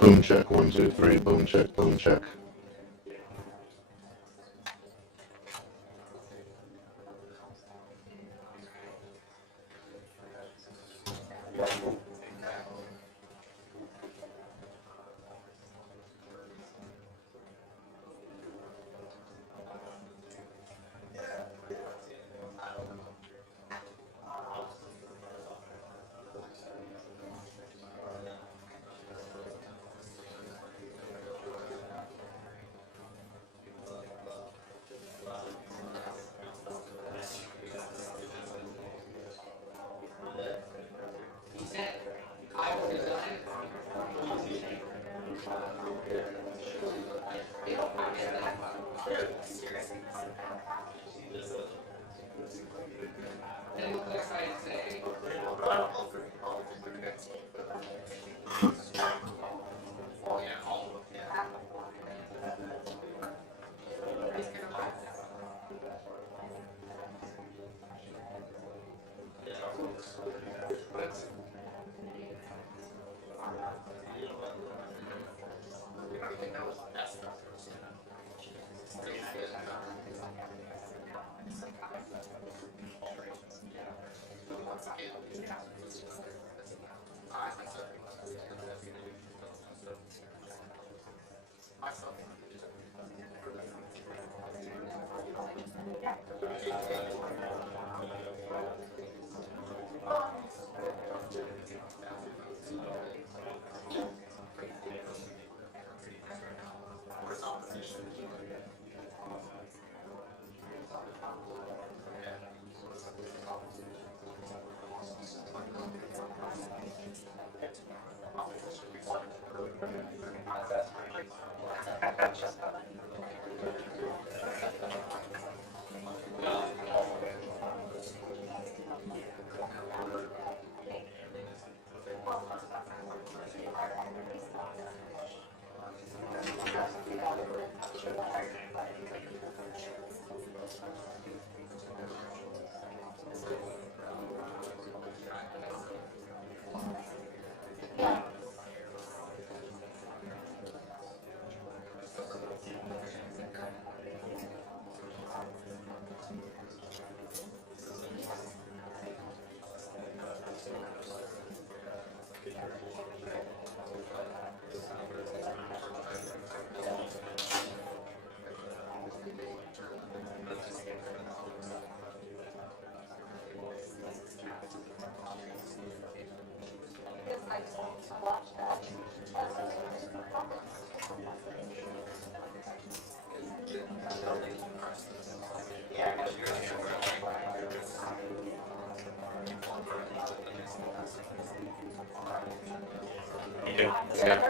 Boom check, 1, 2, 3, boom check, boom check. Yeah.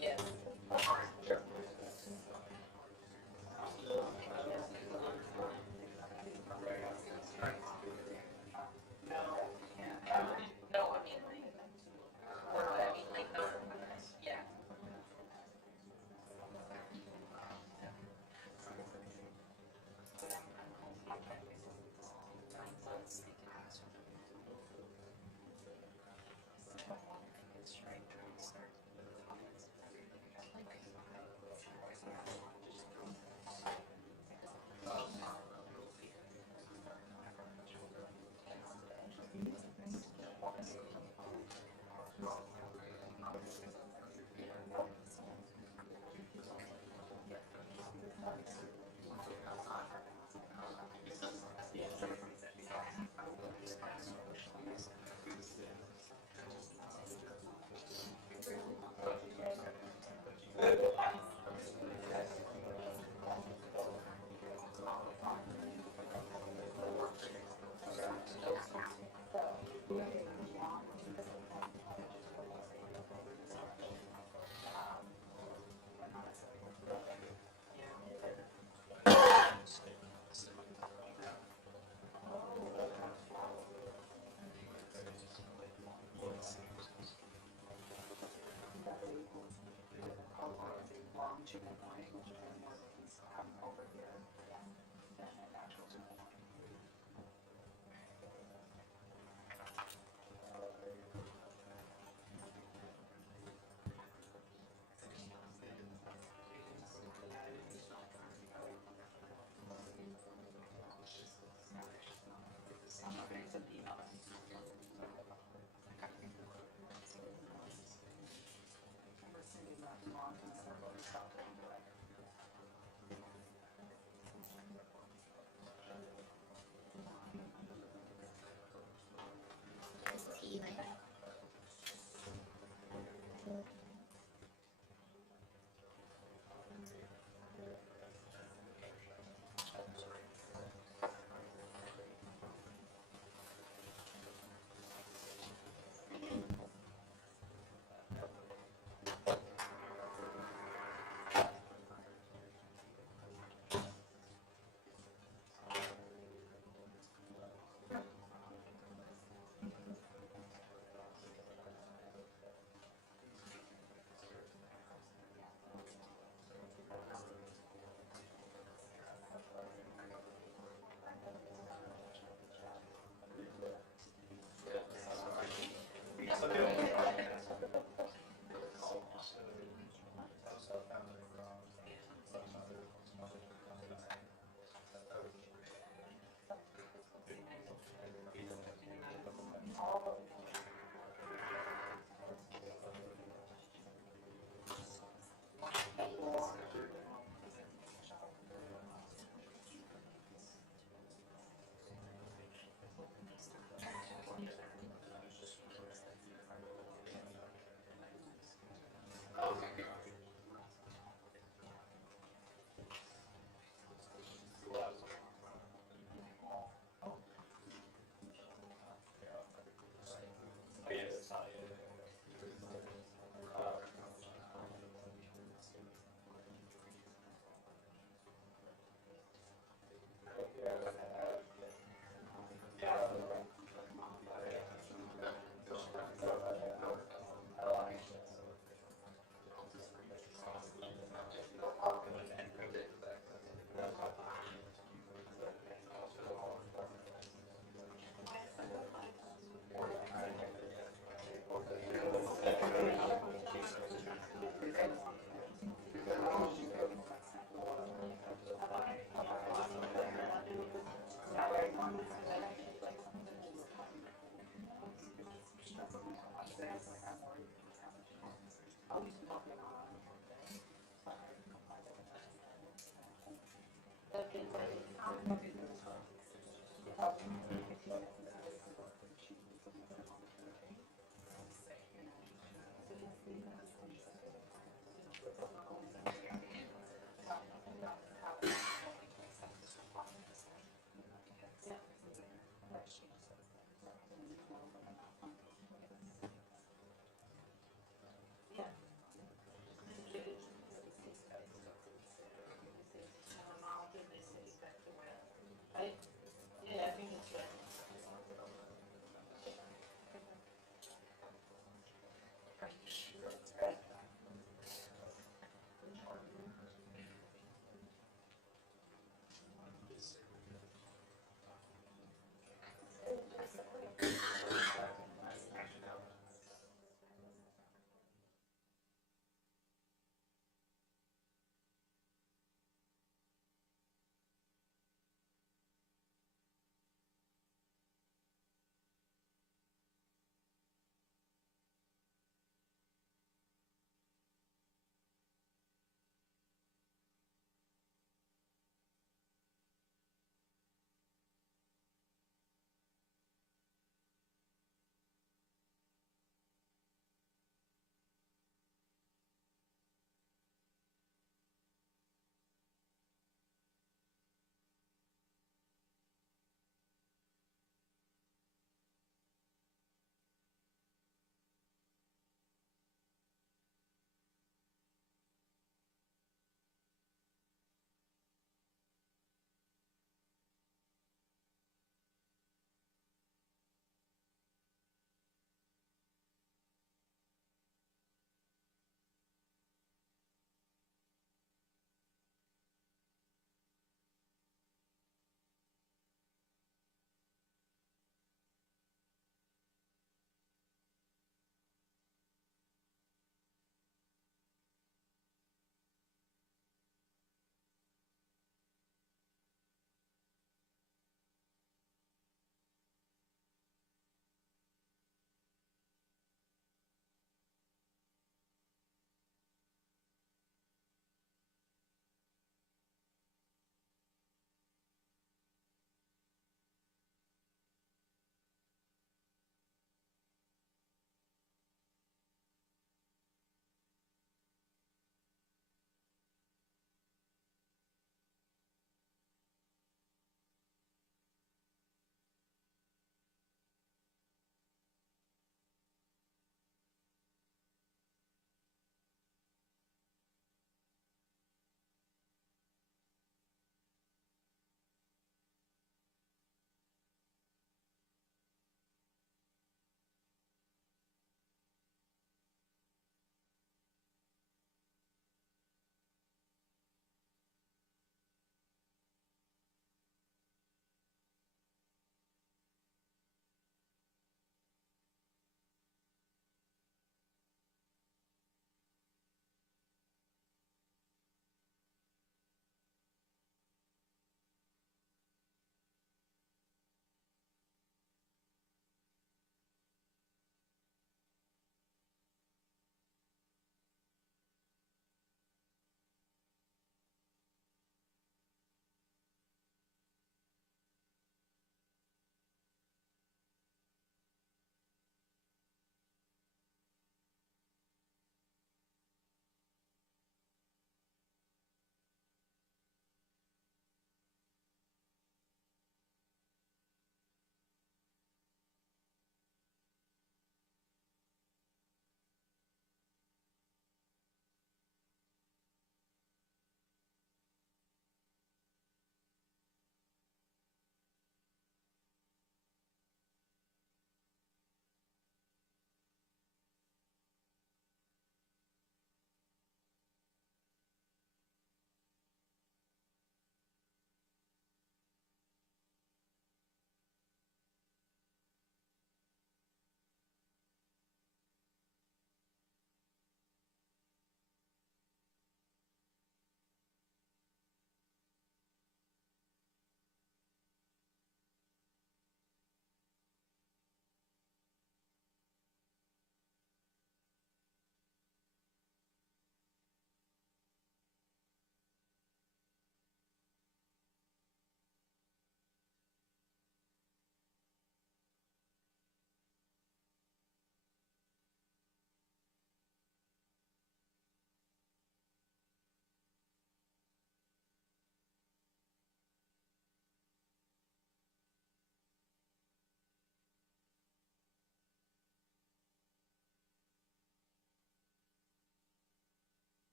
Yes.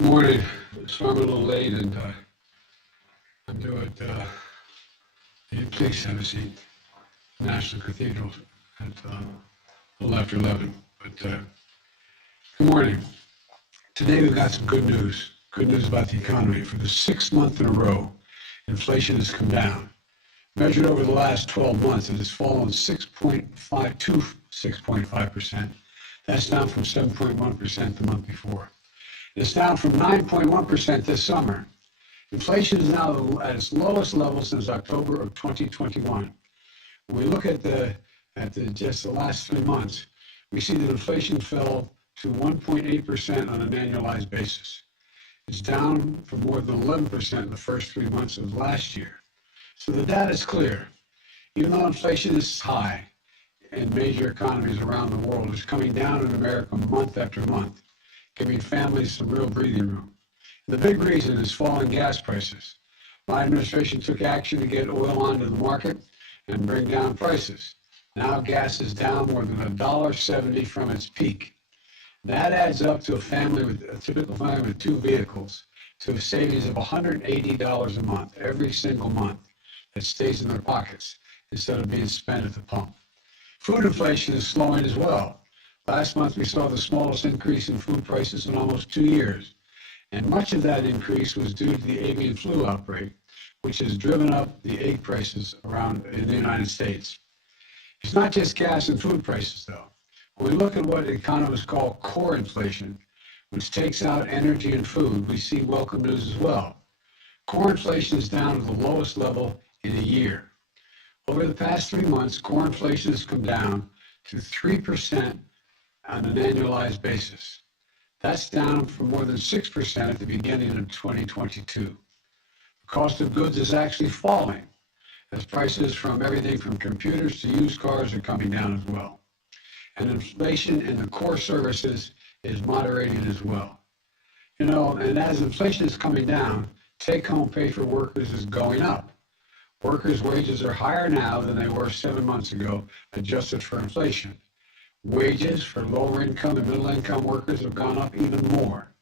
Good morning. So I'm a little late, and I'm due at please have a seat, National Cathedral at a little after 11. But good morning. Today we've got some good news. Good news about the economy. For the sixth month in a row, inflation has come down. Measured over the last 12 months, it has fallen 6.5 to 6.5%. That's down from 7.1% the month before. It's down from 9.1% this summer. Inflation is now at its lowest level since October of 2021. When we look at just the last 3 months, we see that inflation fell to 1.8% on an annualized basis. It's down from more than 11% in the first 3 months of last year. So the data is clear. Even though inflation is high in major economies around the world, it's coming down in America month after month, giving families some real breathing room. The big reason is falling gas prices. My administration took action to get oil onto the market and bring down prices. Now gas is down more than $1.70 from its peak. That adds up to a typical family with 2 vehicles to a savings of $180 a month, every single month, that stays in their pockets instead of being spent at the pump. Food inflation is slowing as well. Last month, we saw the smallest increase in food prices in almost 2 years. And much of that increase was due to the avian flu outbreak, which has driven up the egg prices around in the United States. It's not just gas and food prices, though. When we look at what economists call core inflation, which takes out energy and food, we see welcome news as well. Core inflation is down to the lowest level in a year. Over the past 3 months, core inflation has come down to 3% on an annualized basis. That's down from more than 6% at the beginning of 2022. The cost of goods is actually falling, as prices from everything from computers to used cars are coming down as well. And inflation in the core services is moderating as well. And as inflation is coming down, take-home pay for workers is going up. Workers' wages are higher now than they were 7 months ago, adjusted for inflation. Wages for lower income and middle income workers have gone up even more.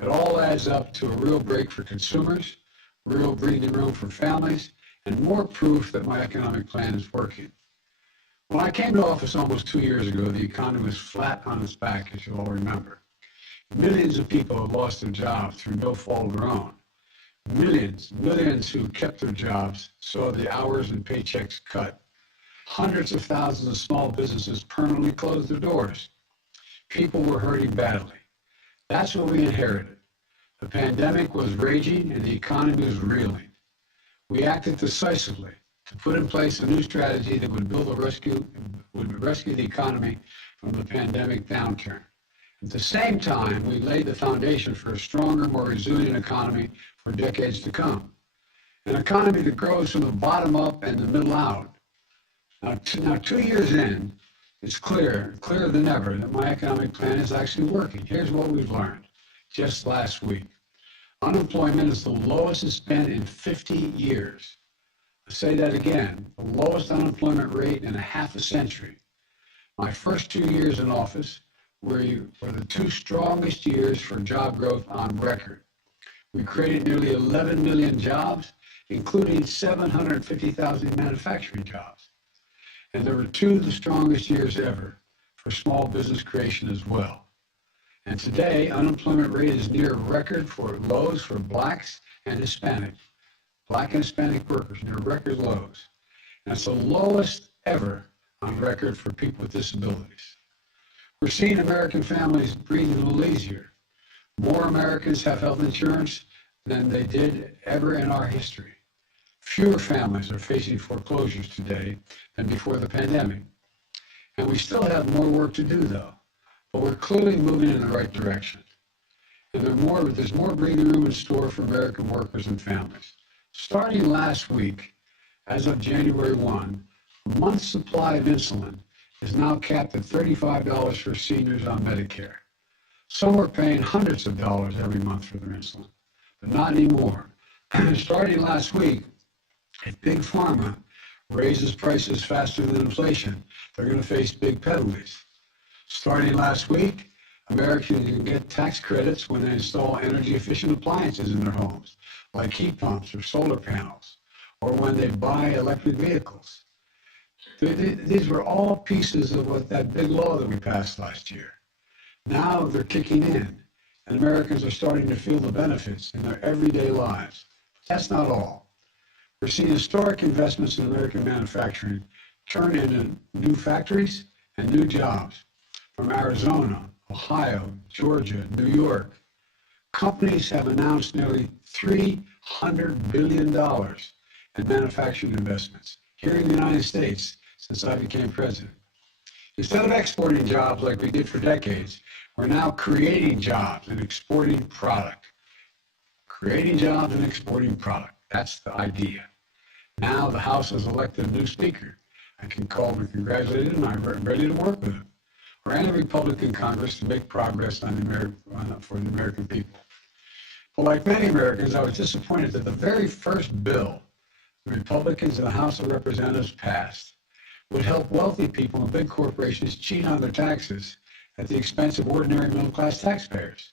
It all adds up to a real break for consumers, real breathing room for families, and more proof that my economic plan is working. When I came to office almost 2 years ago, the economy was flat on its back, as you all remember. Millions of people have lost their jobs through no fault of their own. Millions who kept their jobs saw the hours and paychecks cut. Hundreds of thousands of small businesses permanently closed their doors. People were hurting badly. That's what we inherited. The pandemic was raging and the economy was reeling. We acted decisively to put in place a new strategy that would rescue the economy from the pandemic downturn. At the same time, we laid the foundation for a stronger, more resilient economy for decades to come. An economy that grows from the bottom up and the middle out. Now 2 years in, it's clearer than ever that my economic plan is actually working. Here's what we've learned just last week. Unemployment is the lowest it's been in 50 years. I'll say that again, the lowest unemployment rate in a half a century. My first 2 years in office were the 2 strongest years for job growth on record. We created nearly 11 million jobs, including 750,000 manufacturing jobs. And there were 2 of the strongest years ever for small business creation as well. And today, unemployment rate is near record for lows for blacks and Hispanic. Black and Hispanic workers near record lows. And it's the lowest ever on record for people with disabilities. We're seeing American families breathe a little easier. More Americans have health insurance than they did ever in our history. Fewer families are facing foreclosures today than before the pandemic. And we still have more work to do, though. But we're clearly moving in the right direction. And there's more breathing room in store for American workers and families. Starting last week, as of January 1, a month's supply of insulin is now capped at $35 for seniors on Medicare. Some are paying hundreds of dollars every month for their insulin, but not anymore. Starting last week, if Big Pharma raises prices faster than inflation, they're going to face big penalties. Starting last week, Americans can get tax credits when they install energy-efficient appliances in their homes, like heat pumps or solar panels, or when they buy electric vehicles. These were all pieces of what that big law that we passed last year. Now they're kicking in, and Americans are starting to feel the benefits in their everyday lives. That's not all. We're seeing historic investments in American manufacturing turn into new factories and new jobs from Arizona, Ohio, Georgia, New York. Companies have announced nearly $300 billion in manufacturing investments here in the United States since I became president. Instead of exporting jobs like we did for decades, we're now creating jobs and exporting product. Creating jobs and exporting product. That's the idea. Now the House has elected a new speaker. I can call and congratulate him, and I'm ready to work with him, or any Republican Congress to make progress on for the American people. But like many Americans, I was disappointed that the very first bill the Republicans in the House of Representatives passed would help wealthy people and big corporations cheat on their taxes at the expense of ordinary middle-class taxpayers.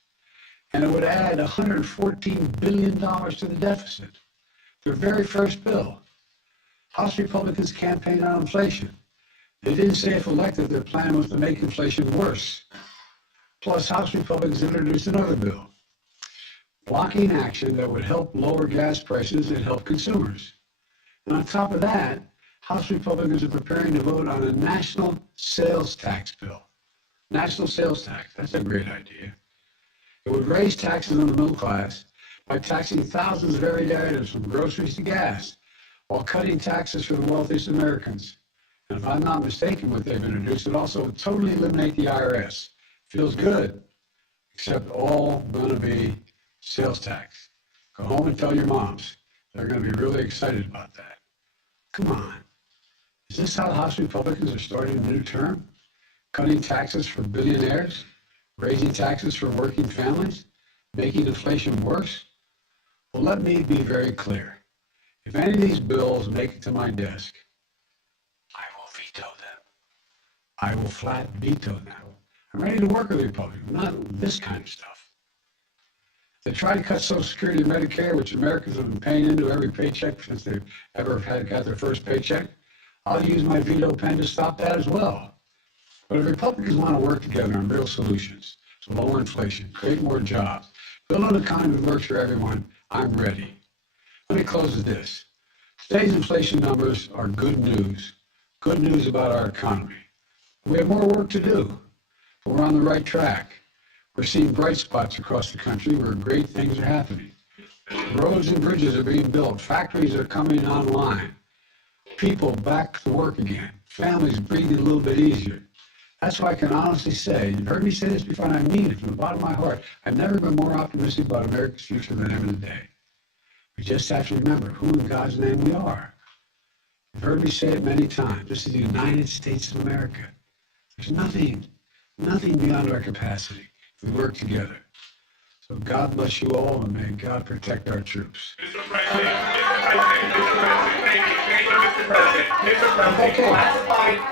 And it would add $114 billion to the deficit. Their very first bill. House Republicans campaigned on inflation. They didn't say if elected their plan was to make inflation worse. Plus, House Republicans introduced another bill, blocking action that would help lower gas prices and help consumers. And on top of that, House Republicans are preparing to vote on a national sales tax bill. National sales tax, that's a great idea. It would raise taxes on the middle class by taxing thousands of everyday items from groceries to gas, while cutting taxes for the wealthiest Americans. And if I'm not mistaken, what they've introduced would also totally eliminate the IRS. Feels good, except all going to be sales tax. Go home and tell your moms. They're going to be really excited about that. Come on. Is this how House Republicans are starting a new term? Cutting taxes for billionaires? Raising taxes for working families? Making inflation worse? Well, let me be very clear. If any of these bills make it to my desk, I will veto them. I will flat veto them. I'm ready to work with the Republicans, not this kind of stuff. They try to cut Social Security and Medicare, which Americans have been paying into every paycheck since they've ever got their first paycheck. I'll use my veto pen to stop that as well. But if Republicans want to work together on real solutions to lower inflation, create more jobs, build an economy that works for everyone, I'm ready. Let me close with this. Today's inflation numbers are good news. Good news about our economy. We have more work to do, but we're on the right track. We're seeing bright spots across the country where great things are happening. Roads and bridges are being built. Factories are coming online. People back to work again. Families breathing a little bit easier. That's why I can honestly say, you've heard me say this before, and I mean it from the bottom of my heart, I've never been more optimistic about America's future than ever today. We just have to remember who in God's name we are. You've heard me say it many times. This is the United States of America. There's nothing beyond our capacity if we work together. So God bless you all, and may God protect our troops. Mr. President,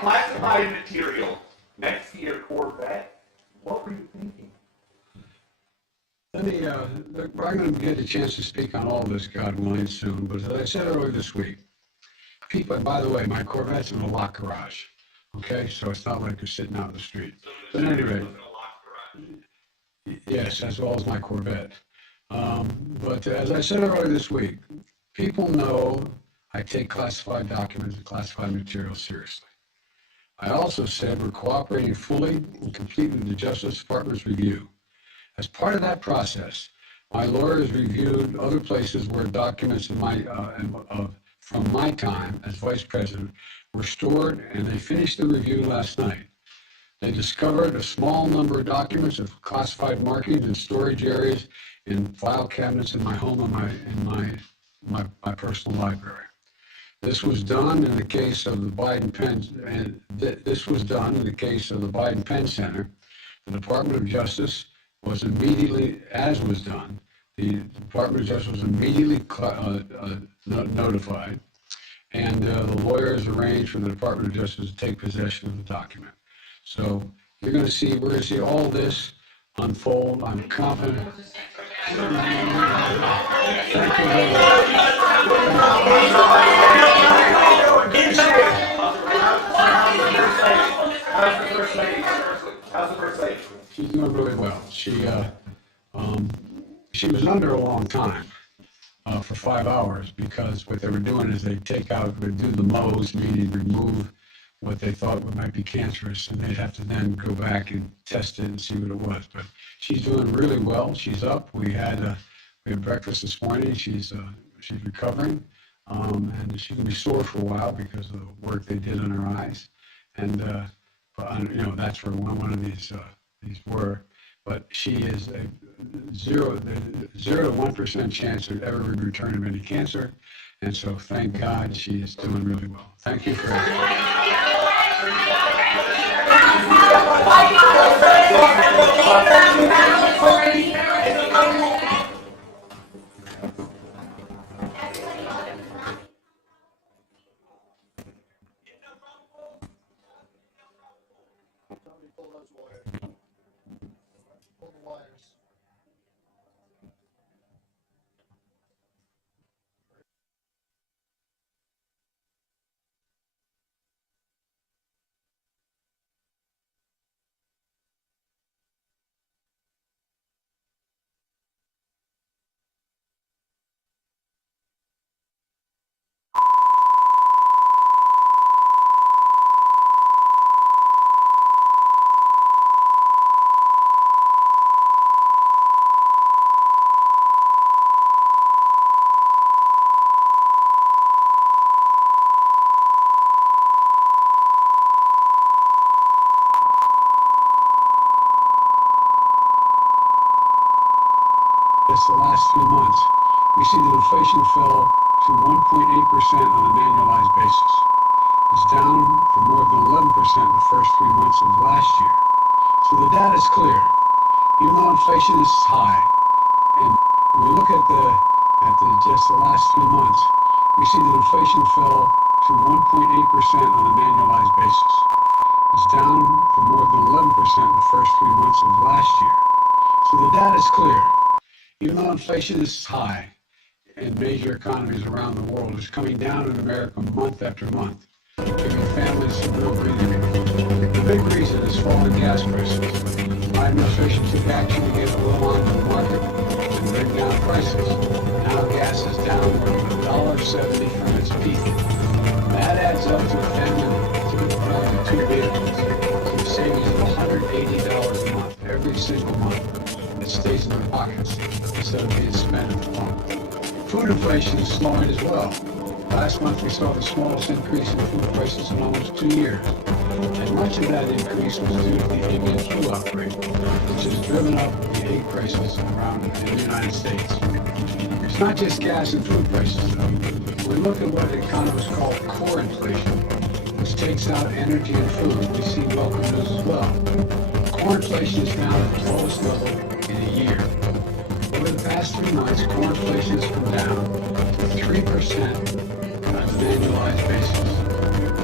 classified material next to your Corvette. What were you thinking? I'm going to get a chance to speak on all this, God willing, soon. But as I said earlier this week, people, by the way, my Corvette's in a locked garage. Okay, so it's not like you're sitting out in the street. But at any rate, yes, as well as my Corvette. But as I said earlier this week, people know I take classified documents and classified materials seriously. I also said we're cooperating fully and completely with the Justice Department's review. As part of that process, my lawyers reviewed other places where documents from my time as vice president were stored, and they finished the review last night. They discovered a small number of documents of classified markings in storage areas in file cabinets in my home and my personal library. This was done in the case of the Biden Penn Center. The Department of Justice was immediately, as was done, the Department of Justice was immediately notified, and the lawyers arranged for the Department of Justice to take possession of the document. So we're going to see all this unfold. I'm confident. Thank you very much. How's the first lady? She's doing really well. She was under a long time for 5 hours because what they were doing is they do the Mohs, meaning remove what they thought might be cancerous, and they'd have to then go back and test it and see what it was. But she's doing really well. She's up. We had breakfast this morning. She's recovering, and she's gonna be sore for a while because of the work they did on her eyes, and that's where one of these were. But she is a 0 to 1% chance of ever return of any cancer, and so thank God she is doing really well. Thank you for asking. The last 3 months, we see that inflation fell to 1.8% on an annualized basis. It's down from more than 11% in the first 3 months of last year. So the data is clear. Even though inflation is high, and when we look at just the last 3 months, we see that inflation fell to 1.8% on an annualized basis. It's down from more than 11% in the first 3 months of last year. So the data is clear. Even though inflation is high in major economies around the world, it's coming down in America month after month, giving families some real breathing room. The big reason is falling gas prices. My administration took action to get a low on the market and bring down prices. Now gas is down to $1.70 from its peak. That adds up to a family of 2 vehicles, to a savings of $180 a month, every single month. It stays in their pockets instead of being spent at the pump. Food inflation is slowing as well. Last month we saw the smallest increase in food prices in almost 2 years. And much of that increase was due to the avian flu outbreak, which has driven up the egg prices around in the United States. It's not just gas and food prices though. We look at what economists call core inflation, which takes out energy and food. We see welcome news as well. Core inflation is now at the lowest level in a year. Over the past 3 months, core inflation has come down to 3% on an annualized basis.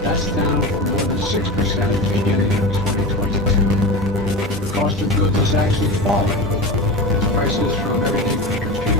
That's down from more than 6% at the beginning of 2022. The cost of goods is actually falling as prices from everything from